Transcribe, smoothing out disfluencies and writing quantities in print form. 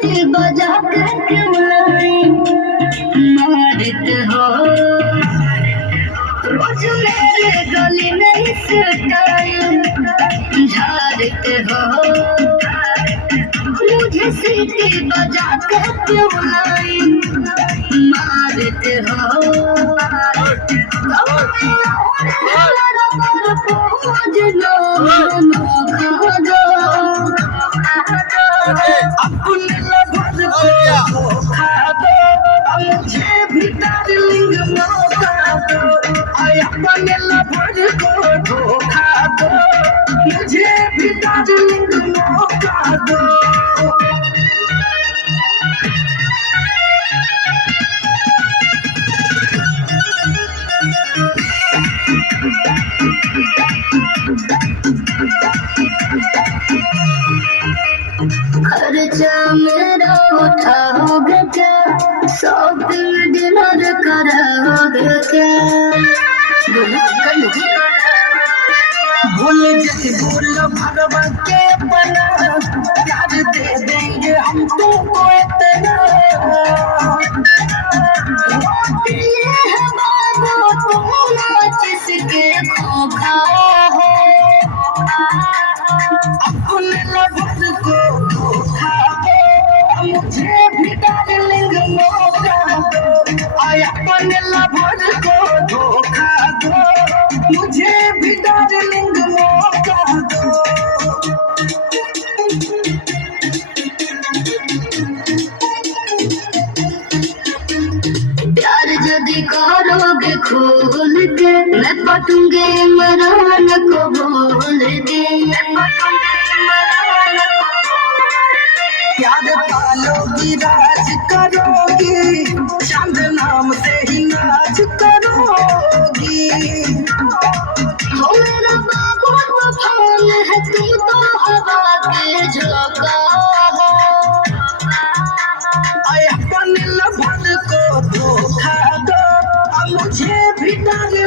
सीटी बजा के क्यों लाई मारते हो रोज मेरे गली में इस टाइम झाड़ते हो मुझे सीटी बजा के क्यों लाई मारते हो अपने लवर को धोखा दो मुझे भी डार्लिंग मौका दो अपने लवर को धोखा दो मुझे भी डार्लिंग मौका दो खर्चा मेरा उठाओगे क्या शॉपिंग डिनर कराओगे क्या भूल जैसे भूल भरवा के बना प्यार दे देंगे हम तुमको इतना ये है बाबू तुम जिसके खोखा हो अपने लवर को धोखा दो मुझे भी डार्लिंग मौका दो अपने लवर को धोखा दो मुझे भी डार्लिंग मौका दो प्यार यदि करोगे खोल के मैं पटूंगे इमरान को बोल के प्यार पालोगी राज करोगी चांद नाम से ही नाच करोगी हो मेरा बाबू तूफान है तुम तो हवा के झोंका हो अपने लवर को धोखा दो मुझे भी डाल